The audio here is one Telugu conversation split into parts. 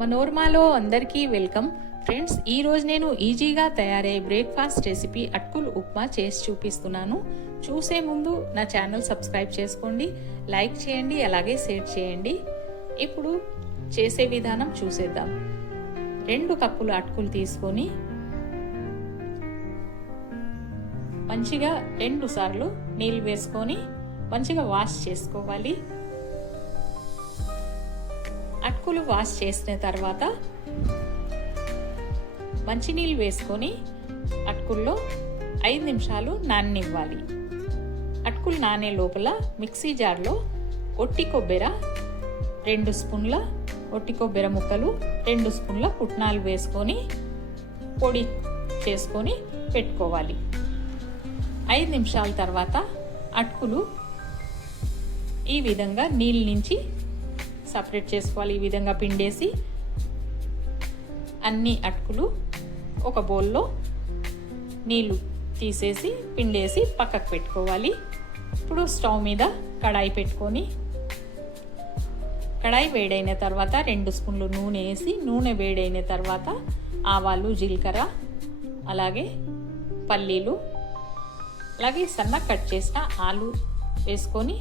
మనోర్మాలో అందరికీ వెల్కమ్ ఫ్రెండ్స్. ఈరోజు నేను ఈజీగా తయారయ్యే బ్రేక్ఫాస్ట్ రెసిపీ అటుకులు ఉప్మా చేసి చూపిస్తున్నాను. చూసే ముందు నా ఛానల్ సబ్స్క్రైబ్ చేసుకోండి, లైక్ చేయండి, అలాగే షేర్ చేయండి. ఇప్పుడు చేసే విధానం చూసేద్దాం. 2 కప్పులు అటుకులు తీసుకొని మంచిగా 2 సార్లు నీళ్ళు వేసుకొని మంచిగా వాష్ చేసుకోవాలి. అటుకులు వాష్ చేసిన తర్వాత మంచినీళ్ళు వేసుకొని అటుకుల్లో 5 నిమిషాలు నాననివ్వాలి. అటుకులు నానే లోపల మిక్సీ జార్లో ఒట్టి కొబ్బరి 2 స్పూన్ల ఒట్టి కొబ్బరి ముక్కలు, 2 స్పూన్ల పుట్నాలు వేసుకొని పొడి చేసుకొని పెట్టుకోవాలి. 5 నిమిషాల తర్వాత అటుకులు ఈ విధంగా నీళ్ళ నుంచి సపరేట్ చేసుకోవాలి. ఈ విధంగా పిండేసి అన్ని అటుకులు ఒక బౌల్లో నీళ్ళు తీసేసి పిండేసి పక్కకు పెట్టుకోవాలి. ఇప్పుడు స్టవ్ మీద కడాయి పెట్టుకొని కడాయి వేడైన తర్వాత 2 స్పూన్లు నూనె వేసి నూనె వేడైన తర్వాత ఆవాలు, జీలకర్ర, అలాగే పల్లీలు, అలాగే సన్నగా కట్ చేసిన ఆలు వేసుకొని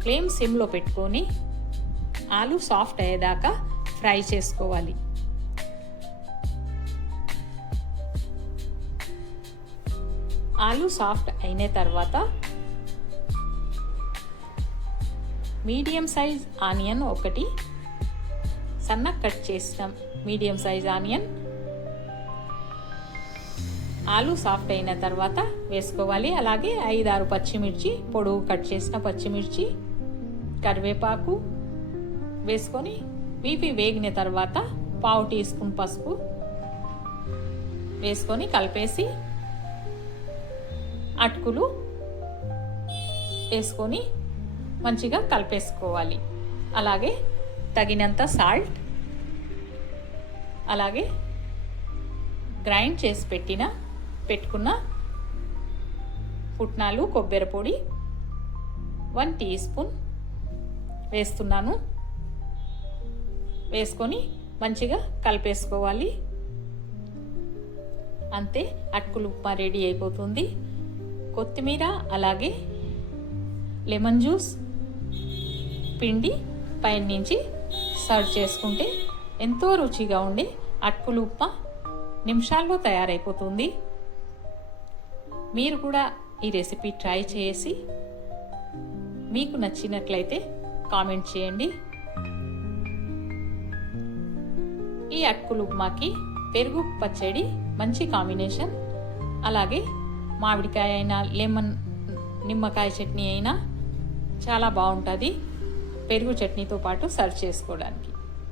ఫ్లేమ్ సిమ్లో పెట్టుకొని ఆలు సాఫ్ట్ అయ్యేదాకా ఫ్రై చేసుకోవాలి. ఆలు సాఫ్ట్ అయిన తర్వాత మీడియం సైజ్ ఆనియన్ ఒకటి, సన్నగా కట్ చేసిన మీడియం సైజ్ ఆనియన్ ఆలు సాఫ్ట్ అయిన తర్వాత వేసుకోవాలి. అలాగే 5-6 పచ్చిమిర్చి, పొడవు కట్ చేసిన పచ్చిమిర్చి, కరివేపాకు వేసుకొని వీపి వేగిన తర్వాత 1/2 టీ స్పూన్ పసుపు వేసుకొని కలిపేసి అటుకులు వేసుకొని మంచిగా కలిపేసుకోవాలి. అలాగే తగినంత సాల్ట్, అలాగే గ్రైండ్ చేసి పెట్టుకున్న పుట్నాలు, కొబ్బరి పొడి 1 టీ స్పూన్ వేస్తున్నాను. వేసుకొని మంచిగా కలిపేసుకోవాలి. అంతే, అటుకులు ఉప్మా రెడీ అయిపోతుంది. కొత్తిమీర అలాగే లెమన్ జ్యూస్ పిండి పైన నుంచి సర్వ్ చేసుకుంటే ఎంతో రుచిగా ఉండి అటుకులు ఉప్మా నిమిషాల్లో తయారైపోతుంది. మీరు కూడా ఈ రెసిపీ ట్రై చేసి మీకు నచ్చినట్లయితే కామెంట్ చేయండి. ఈ అటుకులు ఉప్మాకి పెరుగు పచ్చడి మంచి కాంబినేషన్. అలాగే మామిడికాయ అయినా నిమ్మకాయ చట్నీ అయినా చాలా బాగుంటుంది పెరుగు చట్నీతో పాటు సర్వ్ చేసుకోవడానికి.